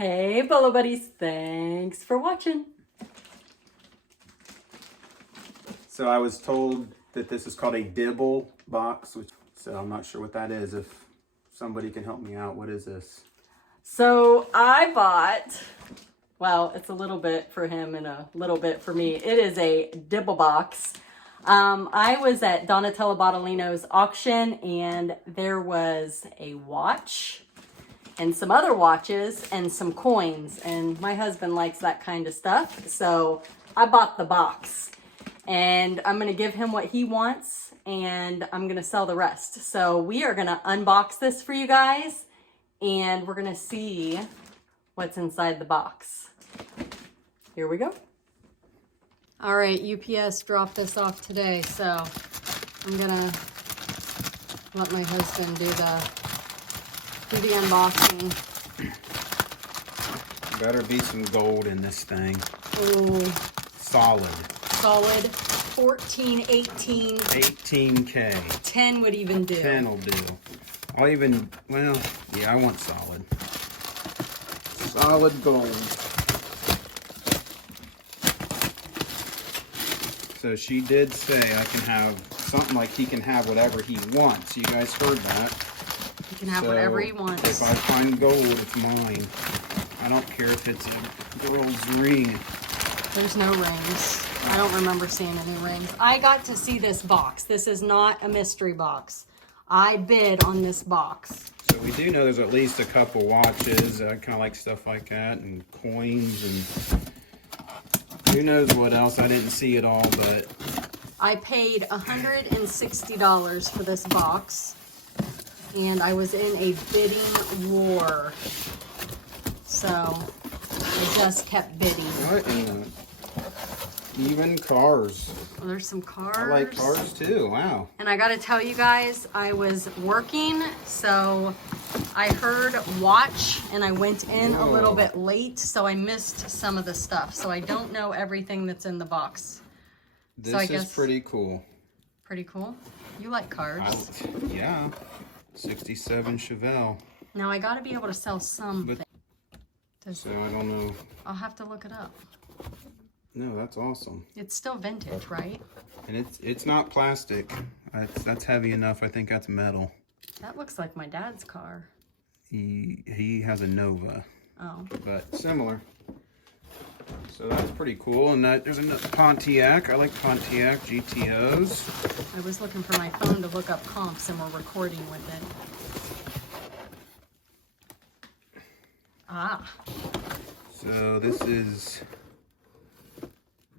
Hey, Bolo buddies, thanks for watching. So I was told that this is called a Dibble Box, so I'm not sure what that is. If somebody can help me out, what is this? So I bought, well, it's a little bit for him and a little bit for me. It is a Dibble Box. I was at Donatella Bottolino's auction and there was a watch and some other watches and some coins, and my husband likes that kind of stuff, so I bought the box and I'm gonna give him what he wants and I'm gonna sell the rest. So we are gonna unbox this for you guys and we're gonna see what's inside the box. Here we go. All right, UPS dropped this off today, so I'm gonna let my husband do the unboxing. Better be some gold in this thing. Ooh. Solid. Solid 14, 18. 18K. 10 would even do. 10 will do. I'll even, well, yeah, I want solid. Solid gold. So she did say I can have something like he can have whatever he wants. You guys heard that. He can have whatever he wants. If I find gold, it's mine. I don't care if it's a girl's ring. There's no rings. I don't remember seeing any rings. I got to see this box. This is not a mystery box. I bid on this box. So we do know there's at least a couple watches. I kind of like stuff like that, and coins, and who knows what else. I didn't see it all, but I paid $160 for this box, and I was in a bidding war. So I just kept bidding. What in the... Even cars. Well, there's some cars. I like cars too. Wow. And I gotta tell you guys, I was working, so I heard watch and I went in a little bit late, so I missed some of the stuff. So I don't know everything that's in the box. This so I is guess pretty cool. Pretty cool. You like cars. Yeah. 67 Chevelle. Now I gotta be able to sell something. So I don't know. I'll have to look it up. No, that's awesome. It's still vintage, right? And it's not plastic. That's heavy enough. I think that's metal. That looks like my dad's car. He has a Nova. Oh. But similar. So that's pretty cool. And there's another Pontiac. I like Pontiac GTOs. I was looking for my phone to look up comps and we're recording with it. Ah. So this is...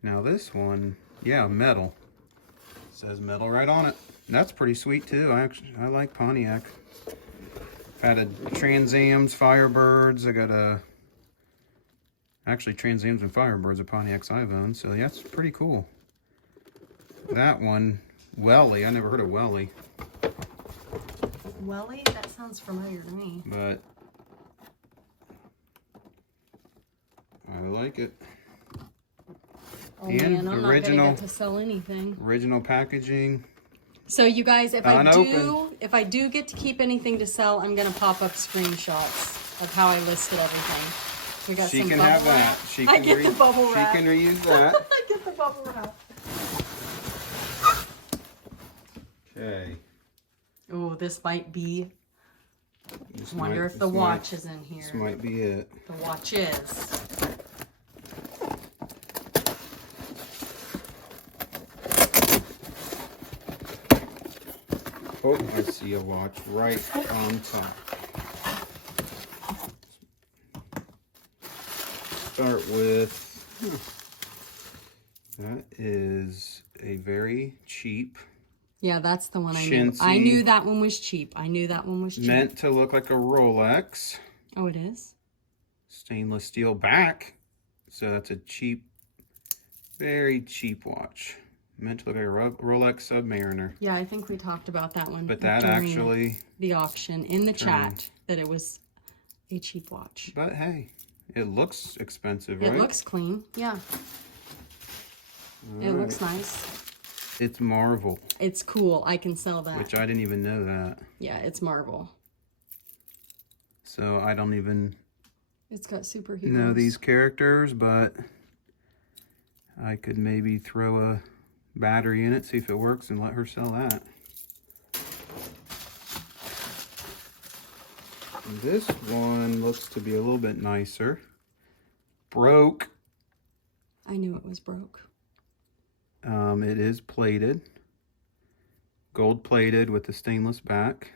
Now this one, yeah, metal. It says metal right on it. That's pretty sweet too. I like Pontiac. Had a Trans Am's Firebirds. I got a actually Trans Am's and Firebirds of Pontiacs I've owned. So yeah, that's pretty cool. That one, Welly. I never heard of Welly. Welly? That sounds familiar to me. But I like it. Oh and man, I'm not gonna get to sell anything. Original packaging. So you guys, if I do get to keep anything to sell, I'm gonna pop up screenshots of how I listed everything. We got She some can bubble have that. wrap. She I can get the bubble wrap. She can reuse that. I get the bubble wrap. Okay. Oh, this might be. Wonder if the watch is in here. This might be it. The watch is. Oh, I see a watch right on top. Start with, that is a very cheap. Yeah, that's the one I knew. I knew that one was cheap. I knew that one was cheap. Meant to look like a Rolex. Oh, it is? Stainless steel back. So that's a cheap, very cheap watch. Meant to look like a Rolex Submariner. Yeah, I think we talked about that one. But that actually... the auction in the chat, that it was a cheap watch. But hey, it looks expensive, right? It looks clean, yeah. It looks nice. It's Marvel. It's cool. I can sell that. Which I didn't even know that. Yeah, it's Marvel. So I don't even It's got superheroes. know these characters, but I could maybe throw a battery in it, see if it works, and let her sell that. This one looks to be a little bit nicer. Broke. I knew it was broke. It is plated. Gold plated with the stainless back.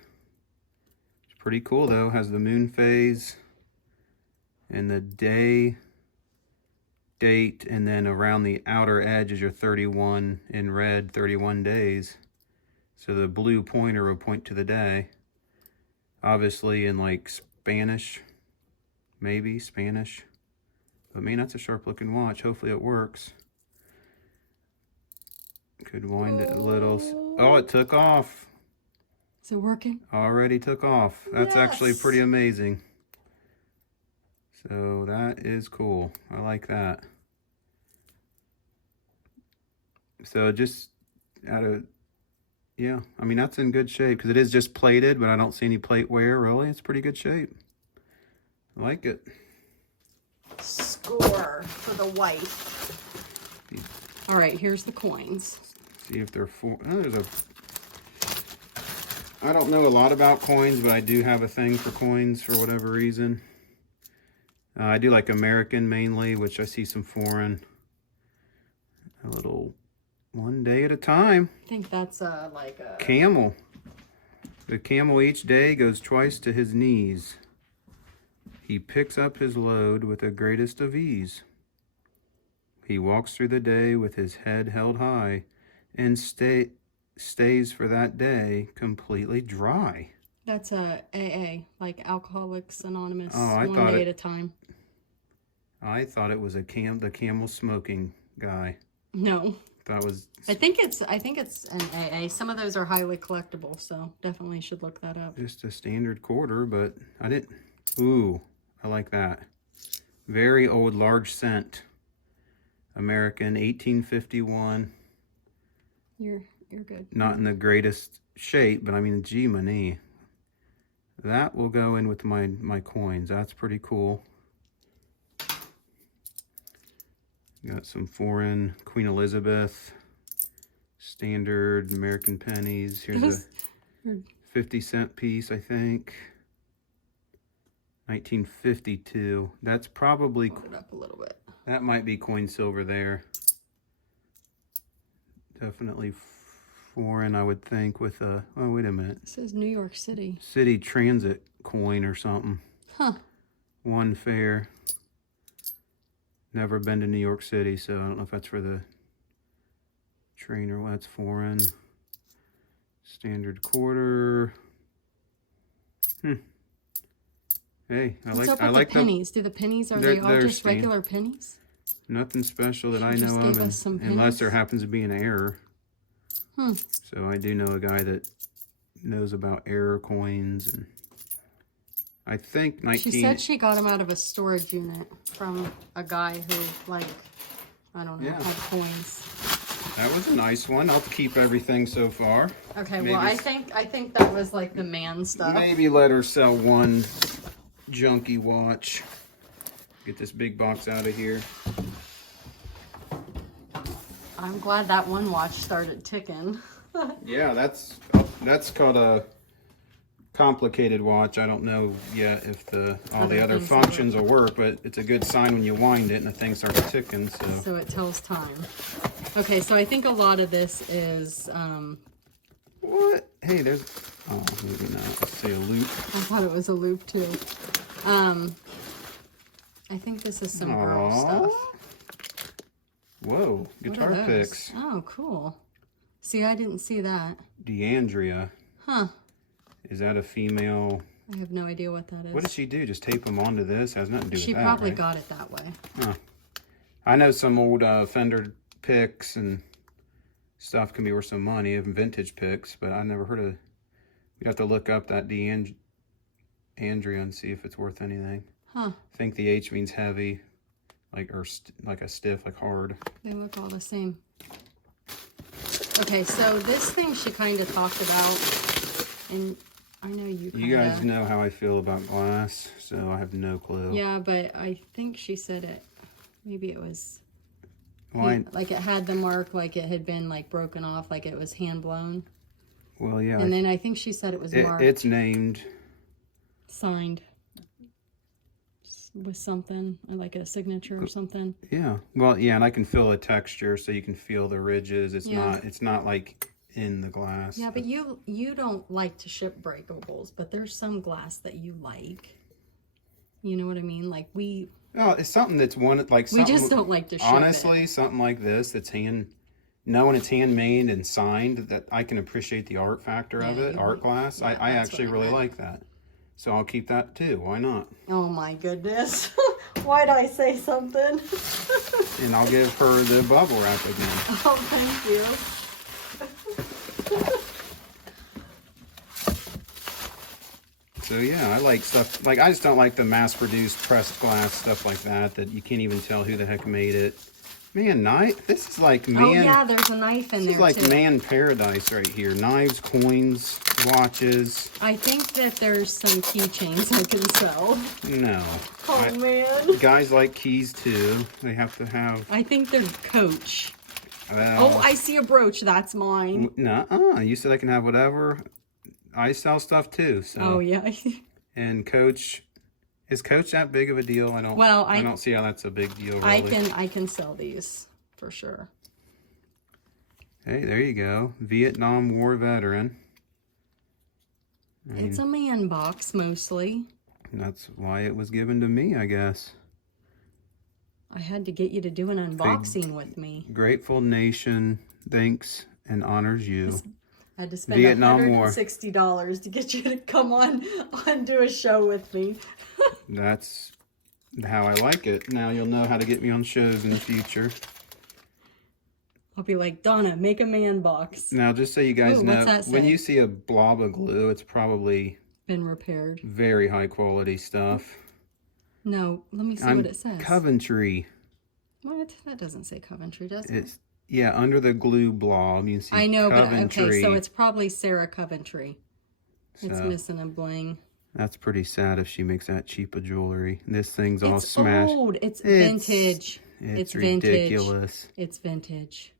It's pretty cool though. Has the moon phase and the day, date, and then around the outer edge is your 31 in red, 31 days. So the blue pointer will point to the day. Obviously in like Spanish, maybe Spanish. But man, that's a sharp looking watch. Hopefully it works. Could wind it a little. Oh, it took off. Is it working? Already took off. That's actually Yes. pretty amazing. So that is cool. I like that. So just out of, yeah, I mean, that's in good shape because it is just plated, but I don't see any plate wear really. It's pretty good shape. I like it. Score for the white. All right, here's the coins. See if they're for, oh, there's a, I don't know a lot about coins, but I do have a thing for coins for whatever reason. I do like American mainly, which I see some foreign. A little one day at a time. I think that's like a... Camel. The camel each day goes twice to his knees. He picks up his load with the greatest of ease. He walks through the day with his head held high and stays for that day completely dry. That's a AA, like Alcoholics Anonymous, Oh, I one thought day it- at a time. I thought it was the camel smoking guy. No. That was... I think it's an AA. Some of those are highly collectible, so definitely should look that up. just a standard quarter, but I didn't... Ooh, I like that. Very old, large cent. American, 1851. You're good. Not in the greatest shape, but I mean, gee, money. That will go in with my coins. That's pretty cool. Got some foreign Queen Elizabeth, standard American pennies. Here's a 50-cent piece, I think. 1952. That's probably... Hold it up a little bit. That might be coin silver there. Definitely foreign, I would think, with a... Oh, wait a minute. It says New York City. City Transit coin or something. Huh. One fare. Never been to New York City, so I don't know if that's for the train or what. That's foreign. Standard quarter. Hey, What's up with the pennies? Do the pennies, are they all they're just stained. regular pennies? Nothing special that I She just know gave of, us some unless pennies. there happens to be an error. Hmm. So I do know a guy that knows about error coins, and I think 19... She said she got them out of a storage unit from a guy who, like, I don't know, Yeah. had coins. That was a nice one. I'll keep everything so far. Okay, Maybe well, I think that was like the man stuff. Maybe let her sell one junky watch. Get this big box out of here. I'm glad that one watch started ticking. Yeah, that's called a complicated watch. I don't know yet if all the other things functions will work, but it's a good sign when you wind it and the thing starts ticking. So it tells time. Okay, so I think a lot of this is, What? Hey, there's... Oh, maybe not. Let's say a loop. I thought it was a loop too. I think this is some girl Aw. stuff. Whoa, What guitar are those? picks. Oh, cool. See, I didn't see that. DeAndrea. Huh. Is that a female? I have no idea what that is. What does she do? Just tape them onto this? Has nothing to do She with that, probably right? got it that way. Huh. I know some old Fender picks and stuff can be worth some money, even vintage picks, but I never heard of... We'd have to look up that DeAndrea and see if it's worth anything. Huh. I think the H means heavy, like like a stiff, like hard. They look all the same. Okay, so this thing she kind of talked about, and I know you kinda. You guys know how I feel about glass, so I have no clue. Yeah, but I think she said it. Maybe it was Well, like it had the mark, like it had been like broken off, like it was hand blown. well, yeah. And then I think she said it was marked. It's named. Signed. With something, like a signature or something. Yeah. Well, yeah, and I can feel the texture, so you can feel the ridges. It's Yeah. It's not like in the glass. Yeah, but you don't like to ship breakables, but there's some glass that you like. You know what I mean? Like Oh, it's something that's like we something, just don't like to ship honestly, it. something like this that's knowing it's handmade and signed, that I can appreciate the art factor of it, art glass. Yeah, I that's actually what I really meant. like that. So I'll keep that too. Why not? Oh my goodness. Why'd I say something? And I'll give her the bubble wrap again. Oh, thank you. So yeah, I like stuff, like I just don't like the mass-produced pressed glass stuff like that you can't even tell who the heck made it. Man, this is like man. Oh yeah, there's a knife in there This is like too. man paradise right here. Knives, coins, watches. I think that there's some keychains I can sell. No. Oh man. Guys like keys too. They have to have. I think they're Coach. Well, Oh, I see a brooch. That's mine. Nuh-uh. You said I can have whatever. I sell stuff too. So. Oh yeah. And Coach, is Coach that big of a deal? I don't see how that's a big deal. Really. I can sell these for sure. Hey, there you go. Vietnam War veteran. It's a man box mostly. That's why it was given to me, I guess. I had to get you to do an unboxing with me. Grateful nation thanks and honors you. I had to spend $160 to get you to come on do a show with me. That's how I like it. Now you'll know how to get me on shows in the future. I'll be like, Donna, make a man box. Now, just so you guys know, what's that say? when you see a blob of glue, it's probably been repaired. Very high quality stuff. No, let me see what it says. Coventry. What? That doesn't say Coventry, does it? Yeah, under the glue blob, you can see I know, Coventry. but okay, so it's probably Sarah Coventry. It's missing a bling. That's pretty sad if she makes that cheap of jewelry. This thing's all smashed. It's old. It's vintage. It's ridiculous. It's vintage.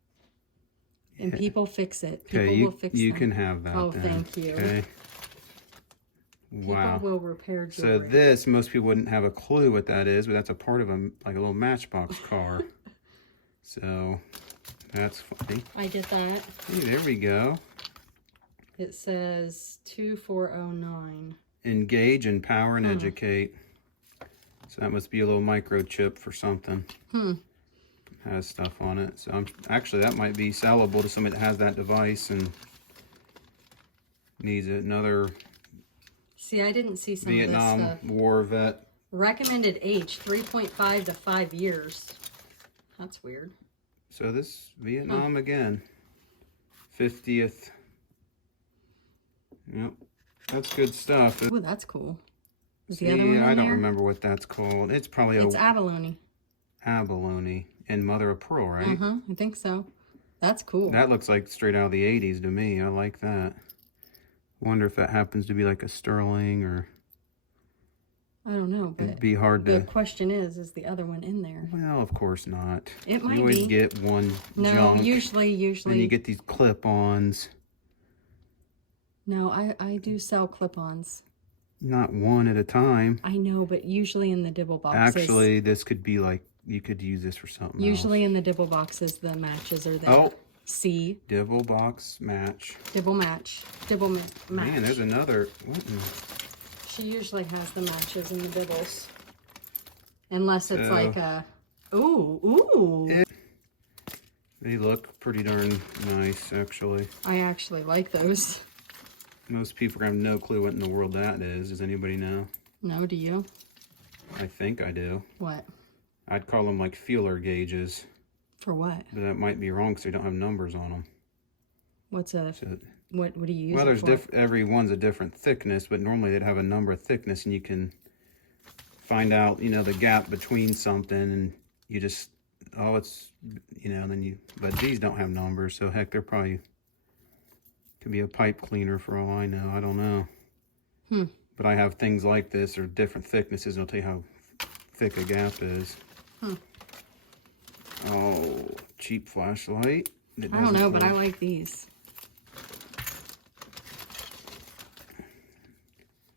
And people fix it. Okay, People will fix it. you can have that. Oh, then. thank you. Okay. Wow. People will repair So jewelry. this, most people wouldn't have a clue what that is, but that's a part of like a little Matchbox car. So that's funny. I get that. Hey, there we go. It says 2409. Engage, empower, and educate. So that must be a little microchip for something. Has stuff on it. So actually that might be sellable to somebody that has that device and needs another. See, I didn't see some Vietnam of this stuff. War vet. Recommended age 3.5 to 5 years. That's weird. So this Vietnam again. 50th. Yep. That's good stuff. Oh, that's cool. Is See, the other one in I don't there? remember what that's called. It's probably It's abalone. abalone and mother of pearl, right? I think so. That's cool. That looks like straight out of the 80s to me. I like that. Wonder if that happens to be like a sterling or... I don't know, but It'd be hard the to... question is the other one in there? Well, of course not. It might You always be. get one No, junk. usually. Then you get these clip-ons. No, I do sell clip-ons. Not one at a time. I know, but usually in the Dibble boxes. Actually, this could be like... You could use this for something Usually else. in the Dibble boxes, the matches are there. Oh. See? Dibble box match. Dibble match. Dibble match. Man, there's another... What in... She usually has the matches in the Dibbles. Unless it's So- like a... Ooh. They look pretty darn nice, actually. I actually like those. Most people have no clue what in the world that is. Does anybody know? No, do you? I think I do. What? I'd call them like feeler gauges. For what? But that might be wrong because they don't have numbers on them. What's a... So, What do you use well, it there's for? every one's a different thickness, but normally they'd have a number of thickness, and you can find out, you know, the gap between something, and you just, oh, it's, you know, then you, but these don't have numbers, so heck, they're probably, could be a pipe cleaner for all I know, I don't know. But I have things like this or different thicknesses, and it'll tell you how thick a gap is. Oh, cheap flashlight. I don't know, but I like these.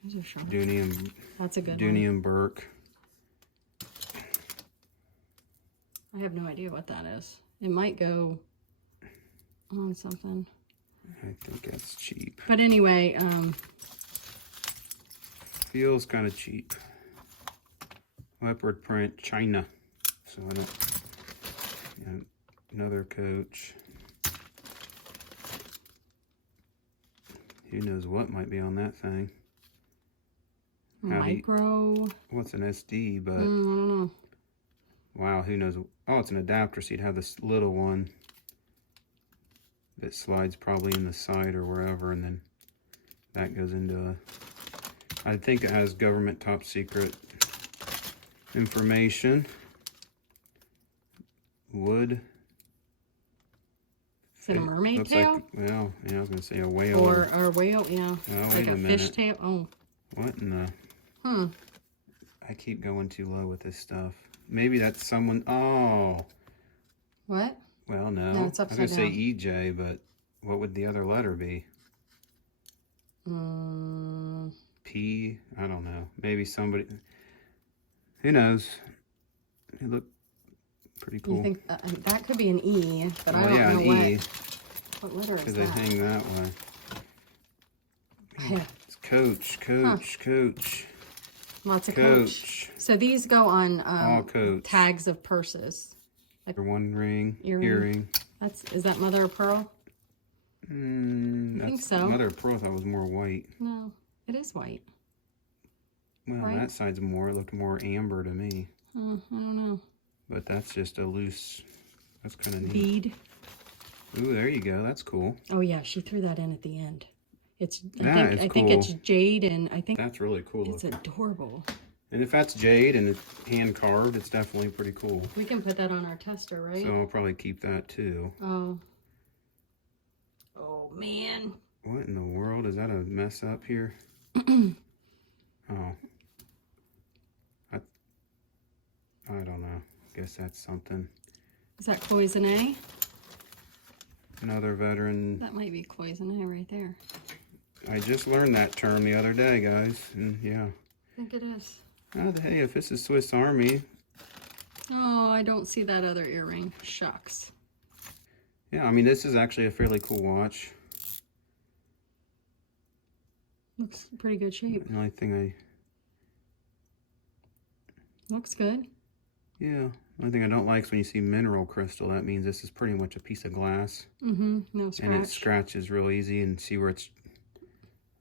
Those are sharp. That's a good Dooney one. and Burke. I have no idea what that is. It might go on something. I think that's cheap. But anyway, feels kind of cheap. Leopard print, China. So I don't. Yeah, another Coach. Who knows what might be on that thing? micro. What's an SD? But I don't know. wow, who knows? Oh, it's an adapter. So you'd have this little one that slides probably in the side or wherever, and then that goes into a. I think it has government top secret information. Wood. Is it a mermaid looks tail? like, well, yeah, I was gonna say a whale. Or a whale, yeah. Oh, Like wait a a fish minute. tail. Oh. What in the? I keep going too low with this stuff. Maybe that's someone. Oh. What? Well, no. No, it's I was upside gonna say down. EJ, but what would the other letter be? P. I don't know. Maybe somebody. Who knows? It looked pretty cool. You think that could be an E, but I Well, don't yeah, know an E. what letter is Because that? they hang that way. Yeah. It's Coach. Coach. Lots of Coach. Coach. So these go on All Coach. tags of purses. One ring. Earring. Is that mother of pearl? I think so. Mother of pearl, I thought was more white. No, it is white. Well, Right? that side's more. It looked more amber to me. I don't know. But that's just a loose. That's kind of neat. Bead. Ooh, there you go. That's cool. Oh yeah, she threw that in at the end. It's It's I think it's cool. jade, and I think That's really cool. it's adorable. And if that's jade and it's hand carved, it's definitely pretty cool. We can put that on our tester, right? So I'll probably keep that too. Oh. Oh man. What in the world? Is that a mess up here? Oh. I don't know. Guess that's something. Is that cloisonne? Another veteran. That might be cloisonne right there. I just learned that term the other day, guys. And yeah. I think it is. Hey, if this is Swiss Army. Oh, I don't see that other earring. Shucks. Yeah, I mean, this is actually a fairly cool watch. Looks pretty good shape. The only thing Looks good. the only thing I don't like is when you see mineral crystal. That means this is pretty much a piece of glass. Mm-hmm. No scratch. And it scratches real easy, and see where it's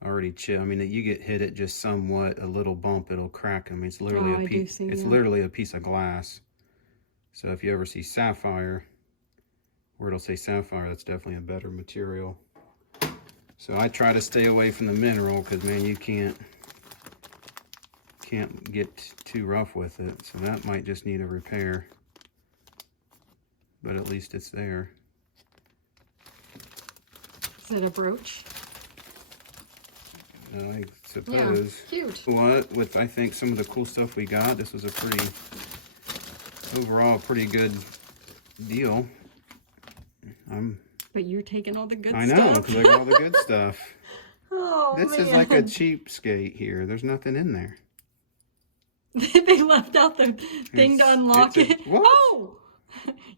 already chipped. I mean, you get hit it just somewhat, a little bump, it'll crack. I mean, it's literally a piece. It's literally a piece of glass. So if you ever see sapphire, where it'll say sapphire, that's definitely a better material. So I try to stay away from the mineral because, man, you can't get too rough with it. So that might just need a repair. But at least it's there. Is it a brooch? I suppose. Yeah, cute. What with I think some of the cool stuff we got, this was a overall pretty good deal. But you're taking all the good I stuff. know, because I got all the good stuff. Oh, This man. is like a cheapskate here. There's nothing in there. They left out the thing to unlock it. What? Oh!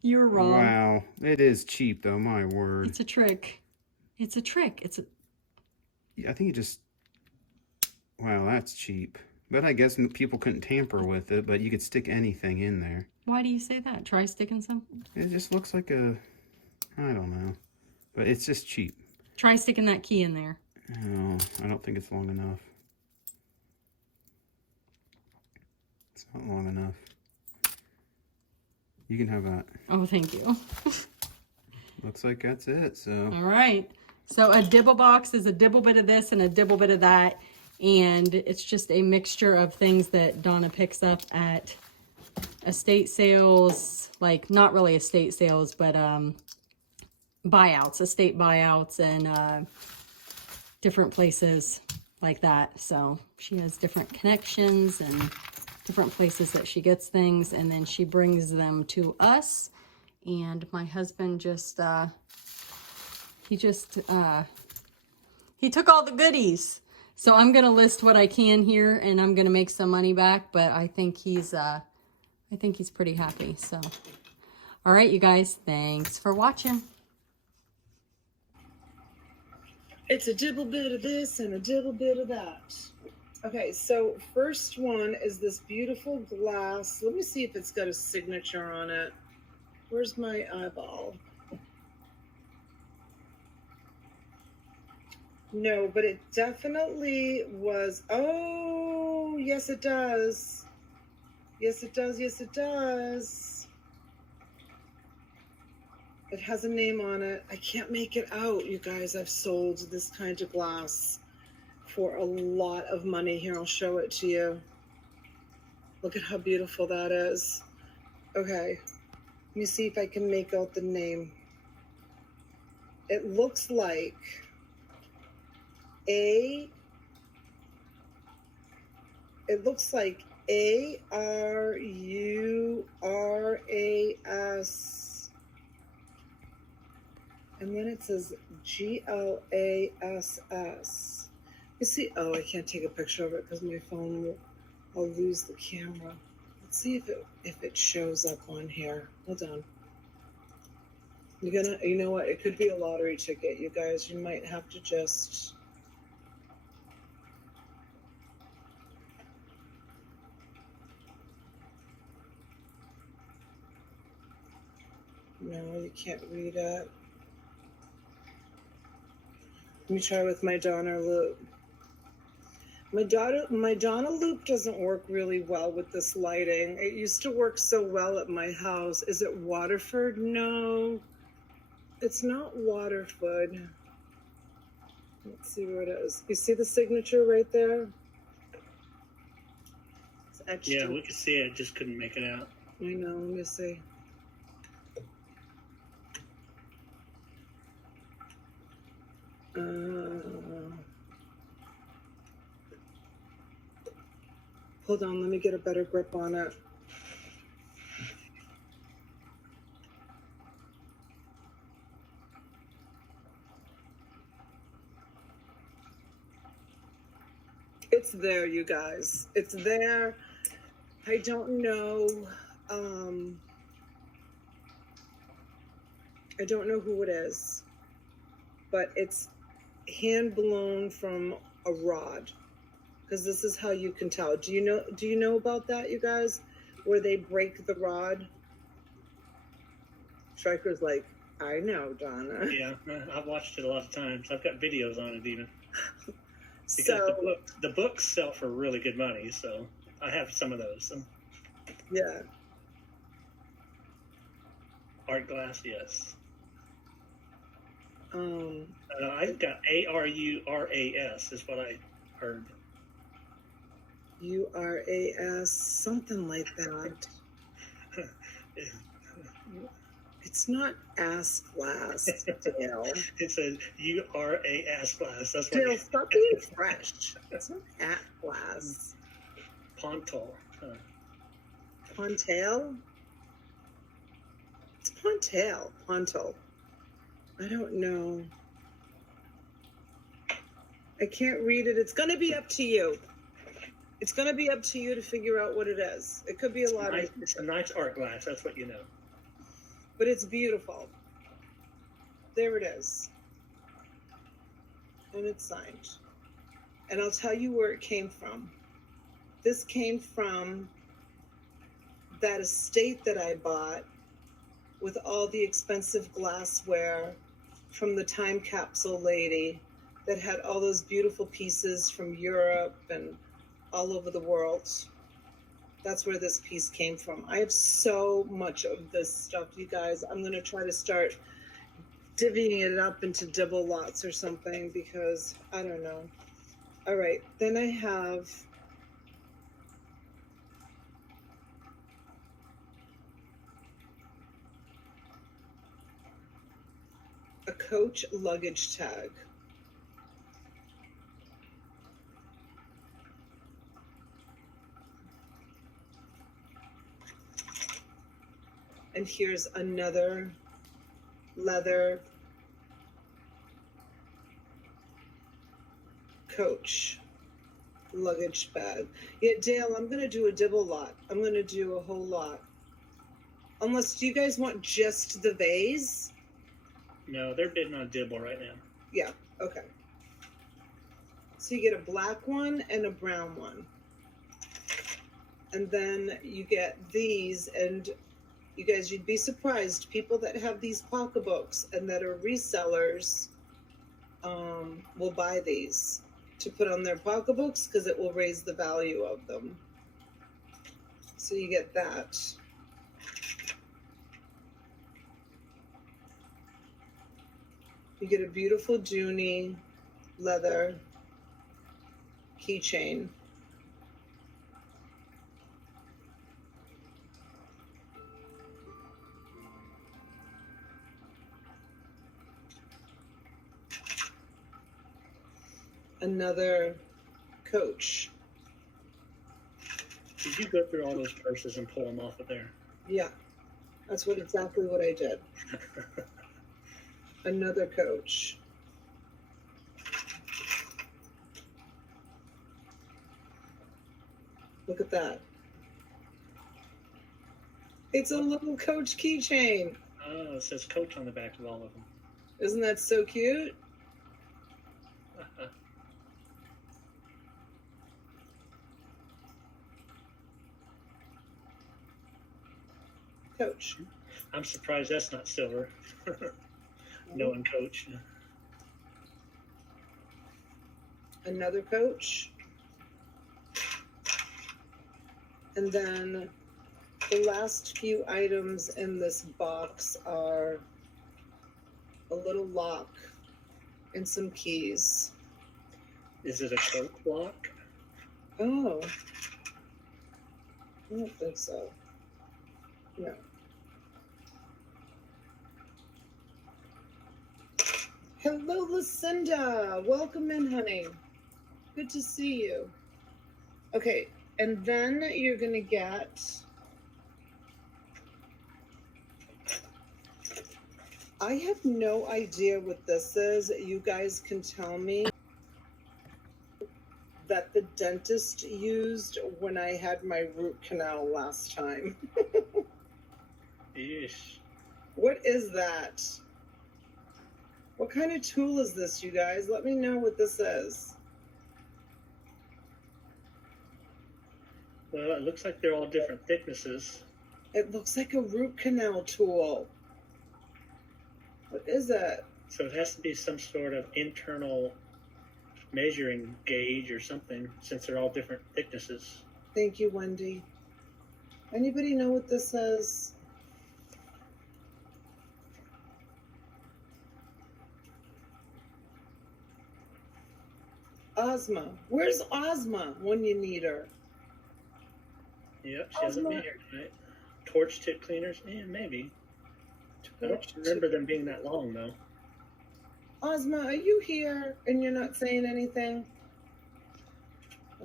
You're wrong. Wow. It is cheap, though, my word. It's a trick. It's a trick. It's a... I think you just... Wow, that's cheap. But I guess people couldn't tamper with it, but you could stick anything in there. Why do you say that? Try sticking some? It just looks like a... I don't know. But it's just cheap. Try sticking that key in there. No, I don't think it's long enough. It's not long enough. You can have that. Oh, thank you. Looks like that's it, so. All right. So a Dibble Box is a dibble bit of this and a dibble bit of that. And it's just a mixture of things that Donna picks up at estate sales. Like, not really estate sales, but buyouts, estate buyouts, and different places. like that. So she has different connections and different places that she gets things, and then she brings them to us. And my husband just, he took all the goodies. So I'm going to list what I can here, and I'm going to make some money back, but I think he's pretty happy. So, all right, you guys, thanks for watching. It's a dibble bit of this and a dibble bit of that. Okay, so first one is this beautiful glass. Let me see if it's got a signature on it. Where's my eyeball? No, but it definitely was. Oh, yes, it does. Yes, it does. Yes, it does. It has a name on it. I can't make it out, you guys. I've sold this kind of glass for a lot of money. Here, I'll show it to you. Look at how beautiful that is. Okay, let me see if I can make out the name. It looks like A-R-U-R-A-S. And then it says Glass. You see, oh, I can't take a picture of it because my phone will, I'll lose the camera. Let's see if it shows up on here. Hold on. You know what? It could be a lottery ticket, you guys. You might have to just. No, you can't read it. Let me try with my Donner loop. My Donner loop doesn't work really well with this lighting. It used to work so well at my house. Is it Waterford? No, it's not Waterford. Let's see where it is. You see the signature right there? It's etched. Yeah, we could see it, just couldn't make it out. I know, let me see. Hold on, let me get a better grip on it. It's there, you guys. It's there. I don't know. I don't know who it is, but it's hand blown from a rod, because this is how you can tell. Do you know about that, you guys, where they break the rod? Striker's like, I know, Donna. Yeah, I've watched it a lot of times. I've got videos on it even. Because So the books sell for really good money, so I have some of those. So. yeah. Art glass, yes. I I've got ARURAS is what I heard. URAS, something like that. It's not ass glass, Dale. It says URAS glass. That's Dale, what stop being fresh. It's not at glass. Pontal. Pontal? It's Pontal. Pontal. I don't know. I can't read it. It's going to be up to you. It's going to be up to you to figure out what it is. It could be a lot of... It's a nice art glass. That's what you know. But it's beautiful. There it is. And it's signed. And I'll tell you where it came from. This came from that estate that I bought with all the expensive glassware from the time capsule lady that had all those beautiful pieces from Europe and all over the world. That's where this piece came from. I have so much of this stuff, you guys. I'm going to try to start divvying it up into dibble lots or something, because I don't know. All right, then I have a Coach luggage tag. And here's another leather Coach luggage bag. Yeah, Dale, I'm going to do a Dibble lot. I'm going to do a whole lot. Unless, do you guys want just the vase? No, they're bidding on Dibble right now. Yeah, okay. So you get a black one and a brown one. And then you get these, and you guys, you'd be surprised. People that have these pocketbooks and that are resellers will buy these to put on their pocketbooks because it will raise the value of them. So you get that. You get a beautiful Junie leather keychain. Another Coach. Did you go through all those purses and pull them off of there? Yeah, that's exactly what I did. Another Coach. Look at that. It's a little Coach keychain. Oh, it says Coach on the back of all of them. Isn't that so cute? Coach. I'm surprised that's not silver. Knowing Coach. Another Coach. And then the last few items in this box are a little lock and some keys. Is it a Coach lock? Oh. I don't think so. No. Hello, Lucinda. Welcome in, honey. Good to see you. Okay, and then you're going to get... I have no idea what this is. You guys can tell me. That the dentist used when I had my root canal last time. Yeesh. What is that? What kind of tool is this, you guys? Let me know what this is. Well, it looks like they're all different thicknesses. It looks like a root canal tool. What is it? So it has to be some sort of internal measuring gauge or something, since they're all different thicknesses. Thank you, Wendy. Anybody know what this is? Ozma. Where's Ozma when you need her? Yep, she hasn't been here tonight. Torch tip cleaners? Yeah, maybe. I don't remember them being that long, though. Ozma, are you here and you're not saying anything?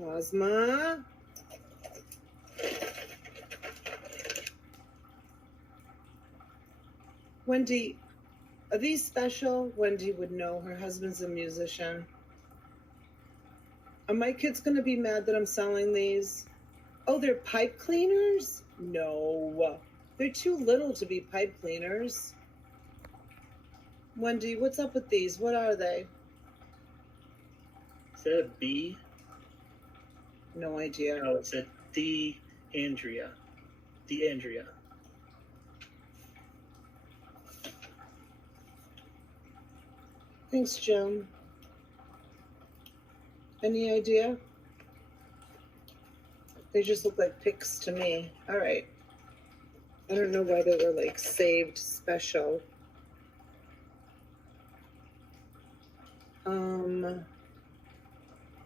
Ozma? Wendy, are these special? Wendy would know. Her husband's a musician. Are my kids going to be mad that I'm selling these? Oh, they're pipe cleaners? No. They're too little to be pipe cleaners. Wendy, what's up with these? What are they? Is that a B? No idea. No, it's a D. Andrea. The Andrea. Thanks, Joan. Any idea? They just look like picks to me. All right. I don't know why they were like saved special.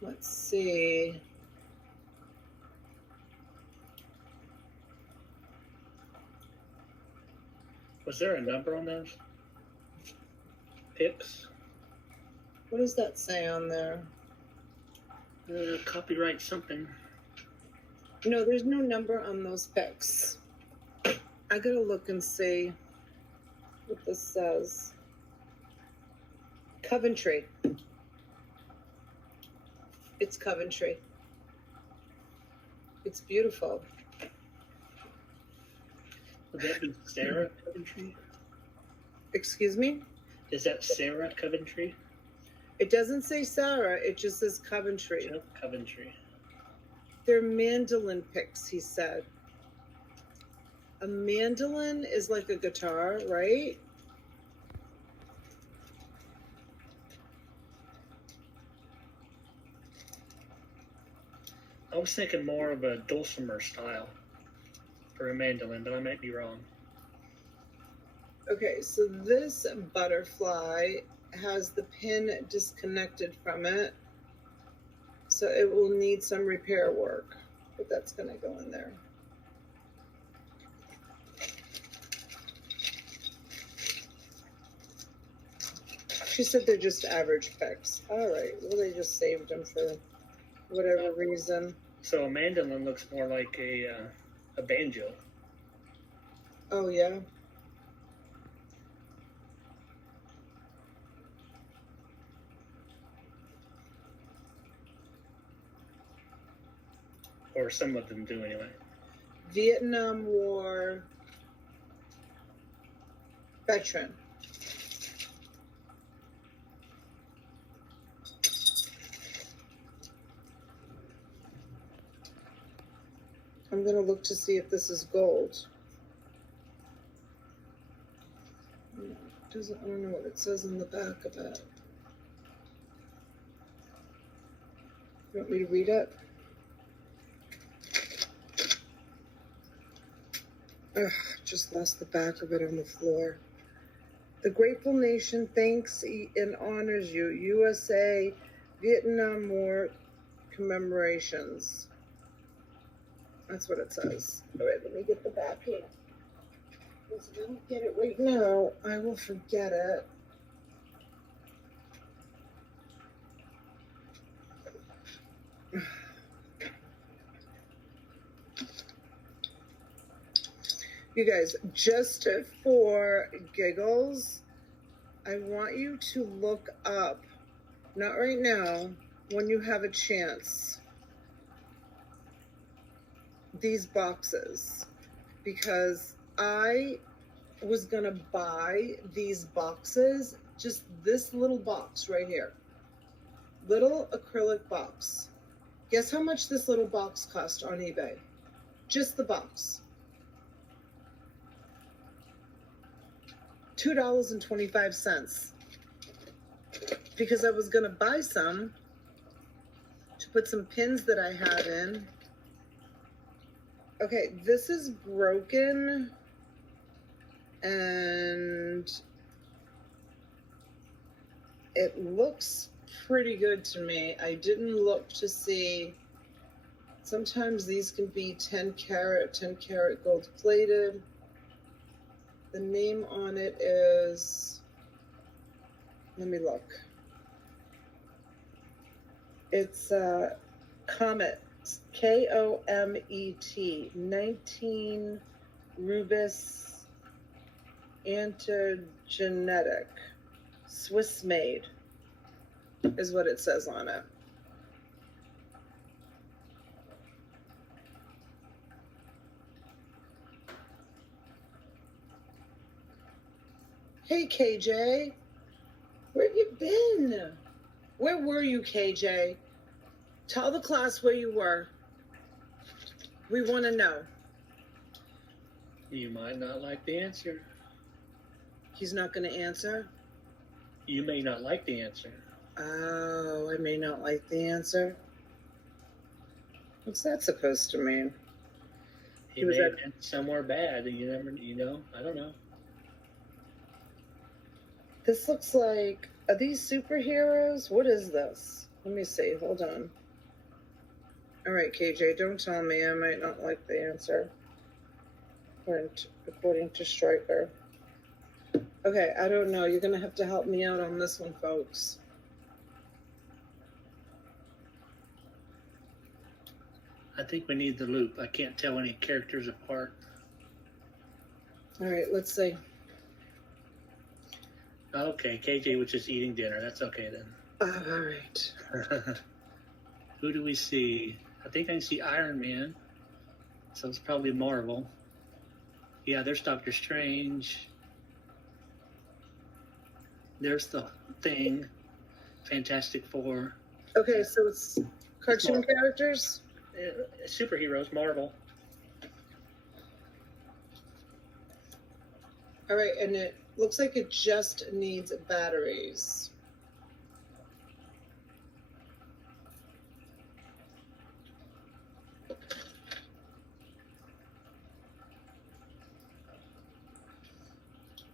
Let's see. Was there a number on those? Picks? What does that say on there? Copyright something. No, there's no number on those picks. I I gotta look and see what this says. Coventry. It's Coventry. It's beautiful. Would that be Sarah Coventry? Excuse me? Is that Sarah Coventry? It doesn't say Sarah, it just says Coventry. Coventry. They're mandolin picks, he said. A mandolin is like a guitar, right? I was thinking more of a dulcimer style for a mandolin, but I might be wrong. Okay, so this butterfly has the pin disconnected from it. So it will need some repair work, but that's gonna go in there. She said they're just average picks. All right, well, they just saved them for whatever reason. So a mandolin looks more like a banjo. Oh, yeah. Or some of them do anyway. Vietnam War veteran. I'm going to look to see if this is gold. No, it doesn't, I don't know what it says in the back of it. You want me to read it? Ugh, just lost the back of it on the floor. The grateful nation thanks and honors you. USA Vietnam War commemorations. That's what it says. All right, let me get the back here. If I don't get it right now, I will forget it. You guys, just for giggles, I want you to look up, not right now, when you have a chance, these boxes, because I was gonna buy these boxes, just this little box right here, little acrylic box. Guess how much this little box cost on eBay? Just the box. $2.25, because I was gonna buy some to put some pins that I had in. Okay, this is broken and it looks pretty good to me. I didn't look to see, sometimes these can be 10 karat gold plated. The name on it is, let me look. It's Comet, Komet, 19 Rubis Antigenetic, Swiss made, is what it says on it. Hey, KJ, where have you been? Where were you, KJ? Tell the class where you were. We want to know. You might not like the answer. He's not going to answer? You may not like the answer. Oh, I may not like the answer. What's that supposed to mean? He may have been somewhere bad, and you know, I don't know. This looks like, are these superheroes? What is this? Let me see, hold on. All right, KJ, don't tell me. I might not like the answer, according to Stryker. Okay, I don't know. You're going to have to help me out on this one, folks. I think we need the loop. I can't tell any characters apart. All right, let's see. Okay, KJ was just eating dinner. That's okay then. All right. Who do we see? I think I can see Iron Man. So it's probably Marvel. Yeah, there's Doctor Strange. There's the Thing. Fantastic Four. Okay, so it's cartoon Marvel. characters. Superheroes, Marvel. All right, and it looks like it just needs batteries.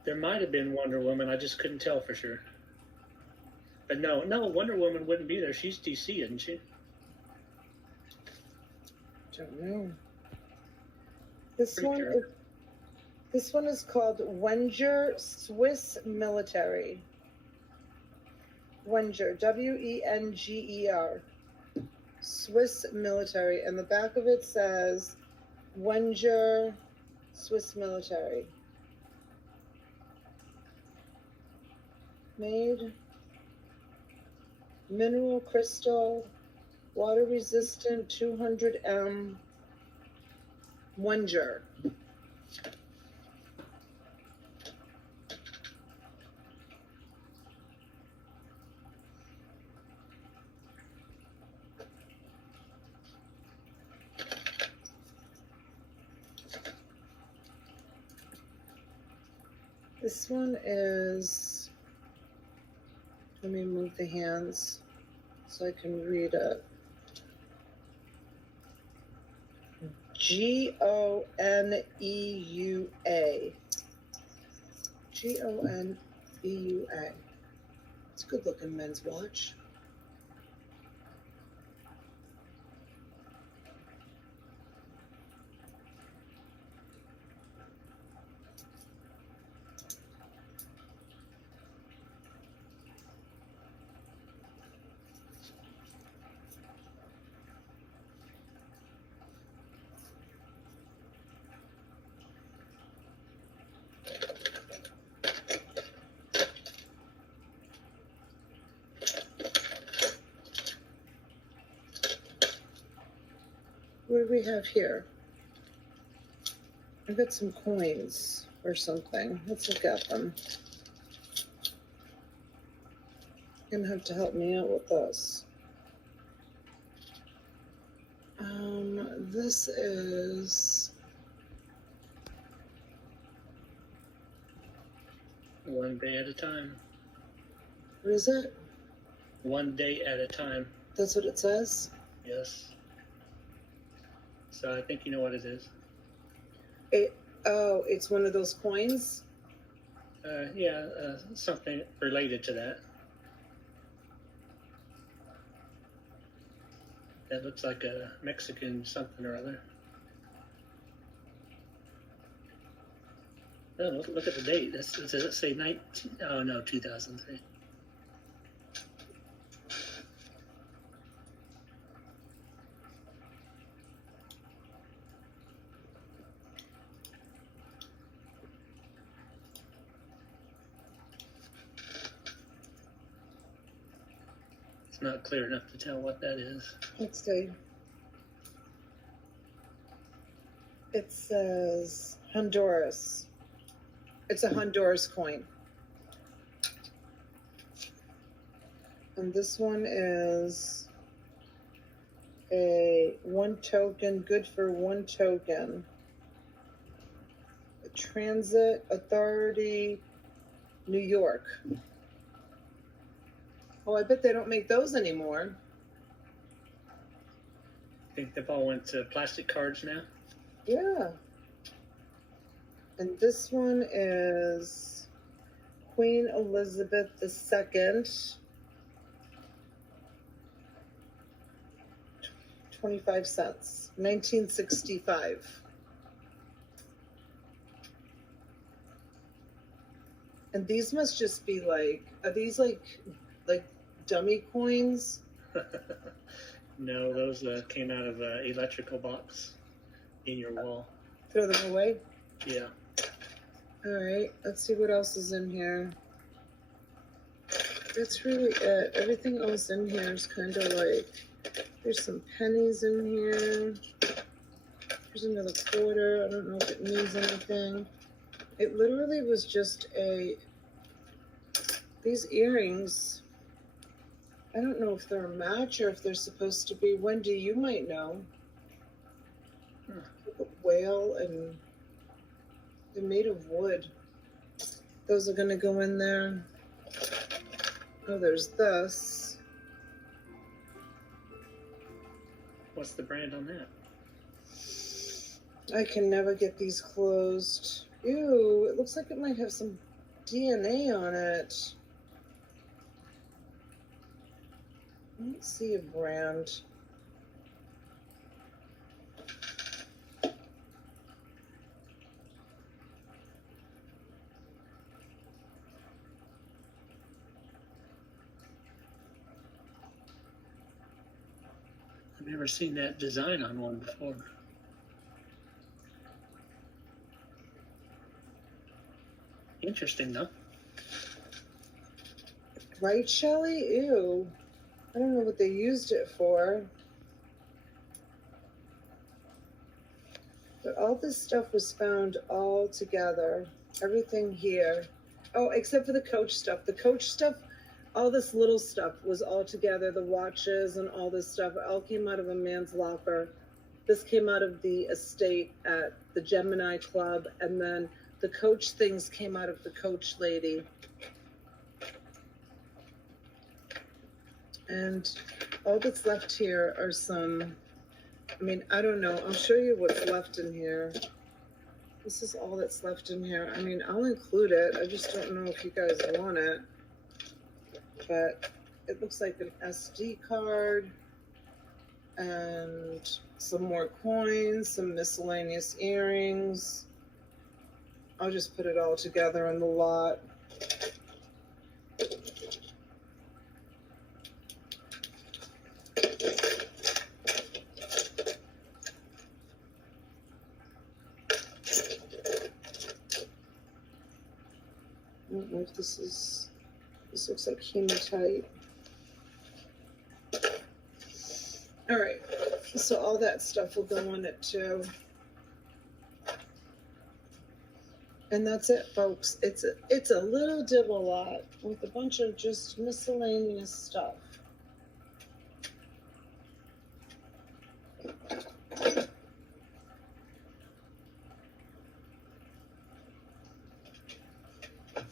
There might have been Wonder Woman. I just couldn't tell for sure. But no, Wonder Woman wouldn't be there. She's DC, isn't she? Don't know. This Pretty one, sure. this one is called Wenger Swiss Military. Wenger, Wenger, Swiss Military, and the back of it says Wenger Swiss Military. Made mineral crystal, water resistant, 200M. Wenger. This one is, let me move the hands so I can read it. Goneua. Goneua. It's a good looking men's watch. What do we have here? I've got some coins or something. Let's look at them. You're gonna have to help me out with this. This is One day at a time. what is it? One day at a time. That's what it says? Yes. So I think you know what it is. It's one of those coins? Something related to that. That looks like a Mexican something or other. Oh, look at the date. Does it say 19? Oh no, 2003. It's not clear enough to tell what that is. Let's see. It says Honduras. It's a Honduras coin. And this one is a 1 token, good for 1 token. Transit Authority, New York. Oh, I bet they don't make those anymore. I think they've all went to plastic cards now. Yeah. And this one is Queen Elizabeth II. 25 cents. 1965. And these must just be like, are these like dummy coins? No, those came out of electrical box in your wall. Throw them away? Yeah. All right, let's see what else is in here. That's really it. Everything else in here is kind of like, there's some pennies in here. There's another quarter. I don't know if it means anything. It literally was just these earrings. I don't know if they're a match or if they're supposed to be. Wendy, you might know. Like a whale, and they're made of wood. Those are gonna go in there. Oh, there's this. What's the brand on that? I can never get these closed. Ew, it looks like it might have some DNA on it. Let's see a brand. I've never seen that design on one before. Interesting, though. Right, Shelly? Ew. I don't know what they used it for. But all this stuff was found all together. Everything here. Oh, except for the Coach stuff. The Coach stuff, all this little stuff was all together. The watches and all this stuff all came out of a man's locker. This came out of the estate at the Gemini Club. And then the Coach things came out of the Coach lady. And all that's left here are some, I mean, I don't know. I'll show you what's left in here. This is all that's left in here. I mean, I'll include it. I just don't know if you guys want it. But it looks like an SD card and some more coins, some miscellaneous earrings. I'll just put it all together in the lot. I don't know if this looks like hematite. All right, so all that stuff will go in it too. And that's it, folks. It's a little Dibble lot with a bunch of just miscellaneous stuff.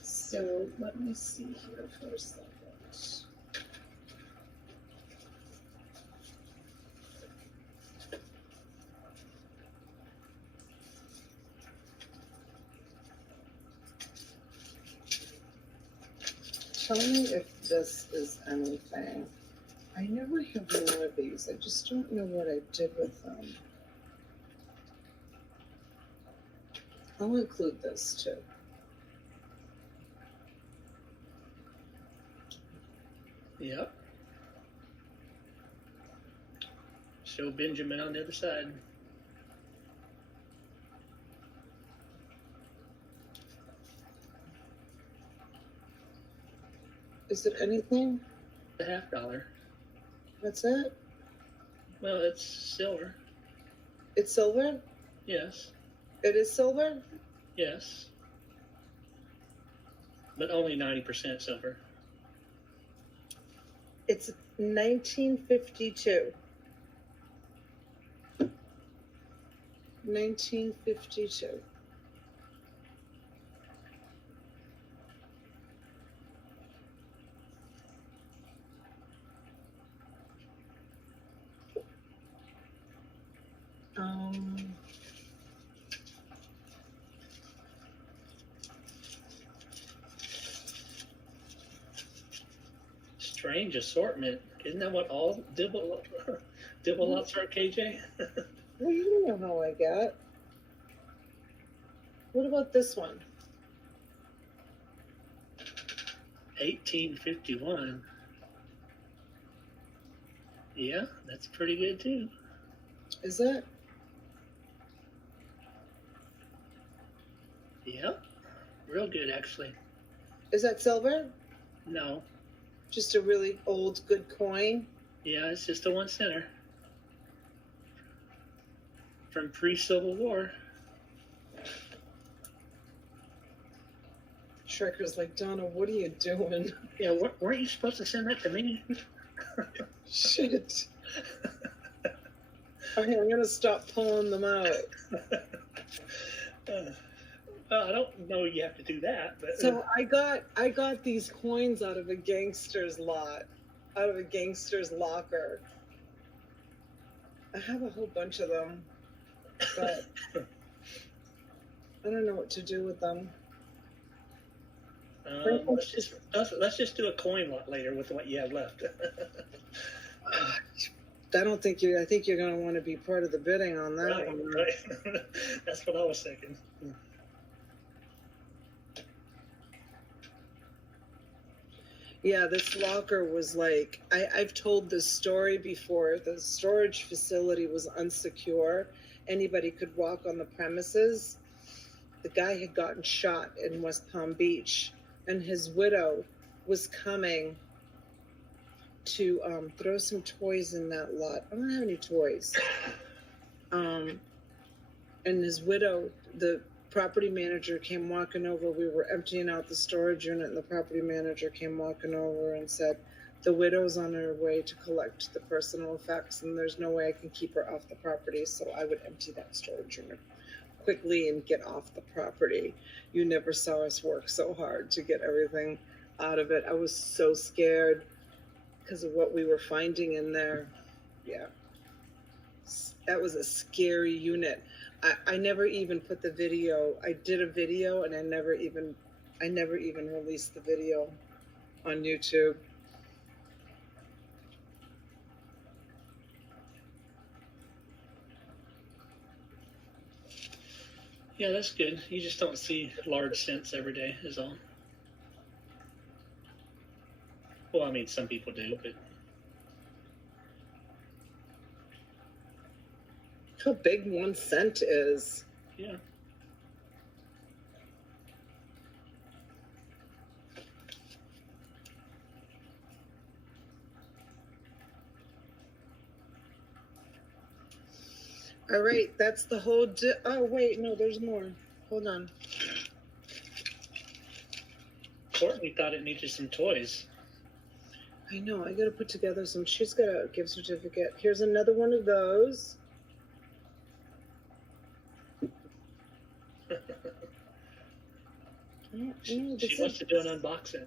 So let me see here for a second. Tell me if this is anything. I know I have one of these. I just don't know what I did with them. I'll include this too. Yep. Show Benjamin on the other side. Is it anything? The $50. That's it? Well, it's silver. It's silver? Yes. It is silver? Yes. But only 90% silver. It's 1952. 1952. Strange assortment. Isn't that what all Dibble lots are, KJ? Well, you know how I get. What about this one? 1851. Yeah, that's pretty good too. Is it? Yep. real good, actually. Is that silver? No. Just a really old, good coin? Yeah, it's just a 1 center. From pre-Civil War. Shrekker's like, Donna, what are you doing? Yeah, weren't you supposed to send that to me? Shit. Okay, I'm gonna stop pulling them out. Well, I don't know you have to do that, but So I got these coins out of a gangster's lot, out of a gangster's locker. I have a whole bunch of them, but I don't know what to do with them. let's just do a coin lot later with what you have left. I think you're gonna want to be part of the bidding on that Right, one. right. That's what I was thinking. Yeah, this locker was like, I've told this story before. The storage facility was unsecure. Anybody could walk on the premises. The guy had gotten shot in West Palm Beach, and his widow was coming to throw some toys in that lot. I don't have any toys. And his widow, the property manager came walking over. We were emptying out the storage unit, and the property manager came walking over and said, the widow's on her way to collect the personal effects, and there's no way I can keep her off the property, so I would empty that storage unit quickly and get off the property. You never saw us work so hard to get everything out of it. I was so scared because of what we were finding in there. Yeah. That was a scary unit. I never even put the video. I did a video and I never even released the video on YouTube. Yeah, that's good. You just don't see large cents every day, is all. Well, I mean, some people do, but How big 1 cent is. yeah. All right, that's the whole. Oh wait, no, there's more. Hold on. Courtney thought it needed some toys. I know. I gotta put together some. She's got a gift certificate. Here's another one of those. She wants to do an unboxing.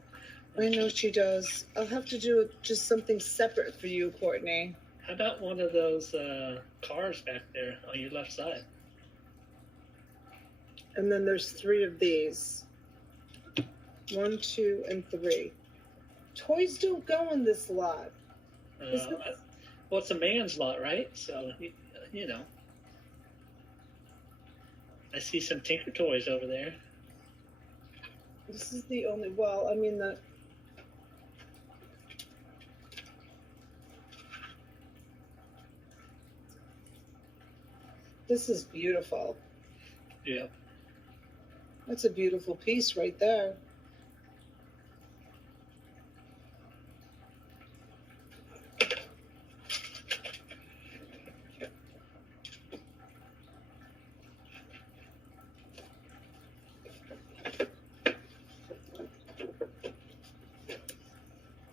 I know she does. I'll have to do just something separate for you, Courtney. How about one of those cars back there on your left side? And then there's 3 of these. 1, 2, and 3. Toys don't go in this lot. Well, it's a man's lot, right? So, you know. I see some Tinker Toys over there. This is the only. Well, I mean the. This is beautiful. Yeah. That's a beautiful piece right there.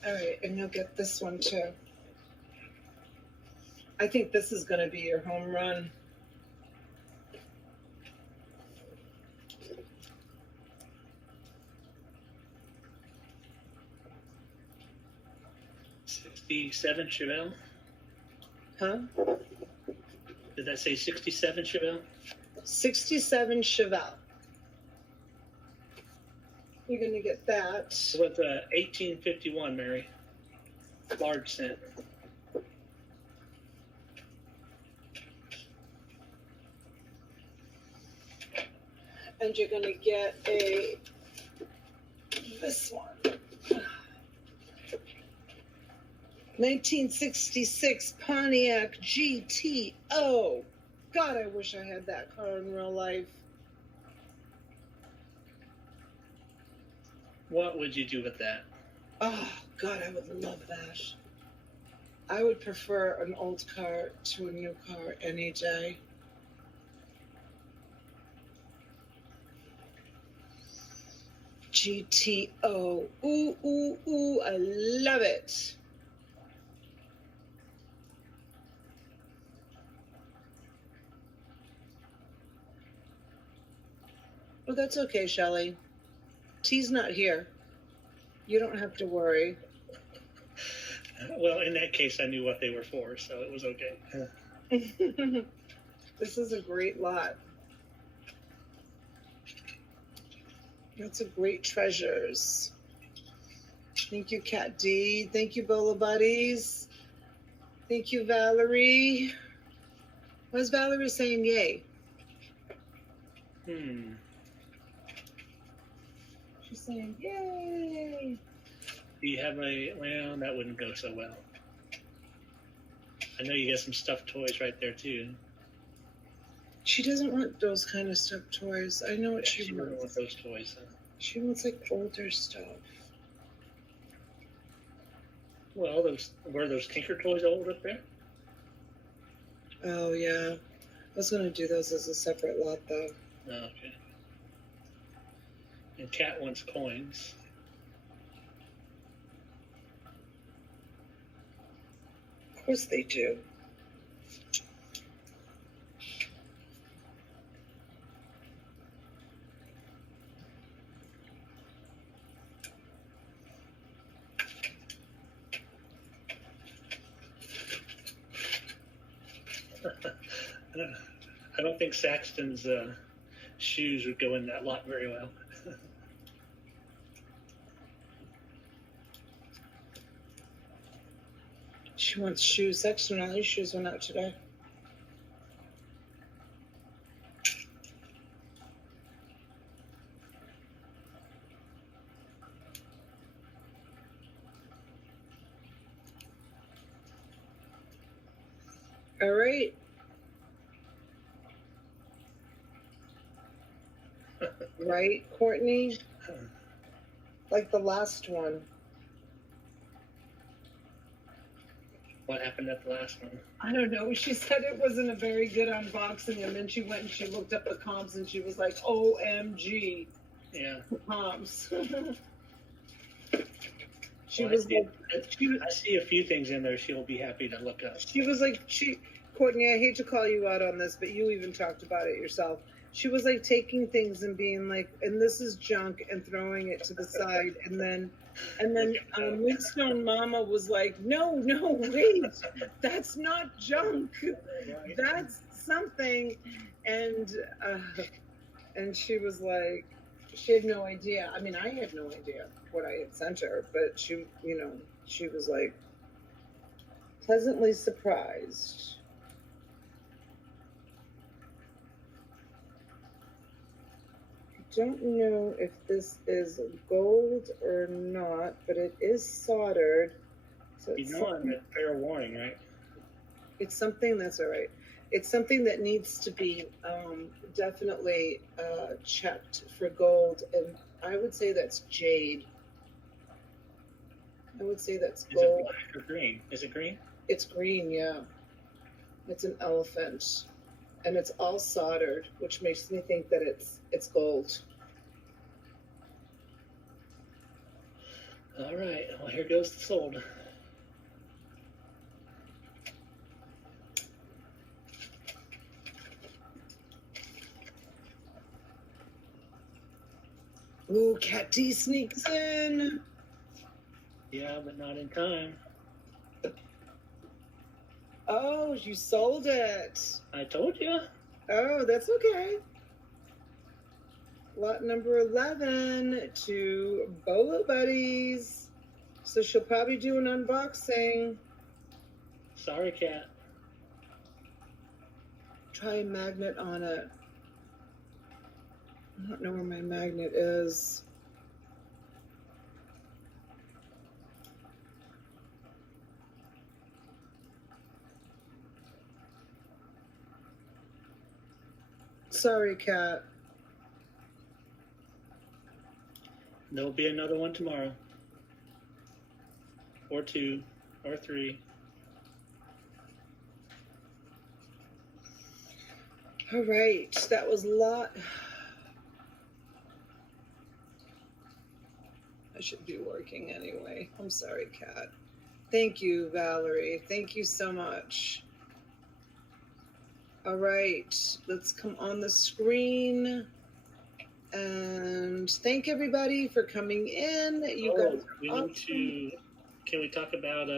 All right, and you'll get this one too. I think this is going to be your home run. '67 Chevelle. Huh? Did that say 67 Chevelle? 67 Chevelle. You're going to get that. With 1851, Mary. Large cent. And you're going to get this one. 1966 Pontiac GTO. God, I wish I had that car in real life. What would you do with that? Oh, God, I would love that. I would prefer an old car to a new car any day. GTO. Ooh, ooh, ooh, I love it. Oh, that's okay, Shelley. T's not here. You don't have to worry. Well, in that case, I knew what they were for, so it was okay. This is a great lot. Lots of great treasures. Thank you, Cat D. Thank you, Bolo Buddies. Thank you, Valerie. Why's Valerie saying yay? She's saying yay. Do you have a, well, that wouldn't go so well. I know you got some stuffed toys right there, too. She doesn't want those kind of stuffed toys. I know what Yeah, she wouldn't wants. want those toys. Huh? She wants like older stuff. Well, were those Tinker toys old up there? Oh, yeah. I was going to do those as a separate lot, though. Oh, okay. And Cat wants coins. Of course they do. I don't think Saxton's shoes would go in that lot very well. She wants shoes. Saxton, all these shoes went out today. All right. Right, Courtney? Like the last one. What happened at the last one? I don't know. She said it wasn't a very good unboxing, and then she went and she looked up the comps, and she was like, "OMG, Yeah. comps." Well, I see a few things in there she'll be happy to look up. She was like, Courtney, I hate to call you out on this, but you even talked about it yourself. She was like taking things and being like, and this is junk, and throwing it to the side, and then Windstone Mama was like, no, wait, that's not junk, Right. that's something, and she was like, she had no idea. I mean, I had no idea what I had sent her, but she was like pleasantly surprised. Don't know if this is gold or not, but it is soldered. So You know I'm at fair warning, right? it's something that's all right. It's something that needs to be definitely checked for gold, and I would say that's jade. I would say that's Is gold. it black or green? Is it green? It's green, yeah. It's an elephant. And it's all soldered, which makes me think that it's gold. All right. Well, here goes the sold. Ooh, Cat D sneaks in. Yeah, but not in time. Oh, you sold it. I told you. Oh, that's okay. Lot number 11 to Bolo Buddies. So she'll probably do an unboxing. Sorry, Cat. Try a magnet on it. I don't know where my magnet is. Sorry, Cat. There'll be another one tomorrow. Or 2, or 3. All right, that was a lot. I should be working anyway. I'm sorry, Kat. Thank you, Valerie. Thank you so much. All right, let's come on the screen. And thank everybody for coming in. You guys are We awesome. need to. Can we talk about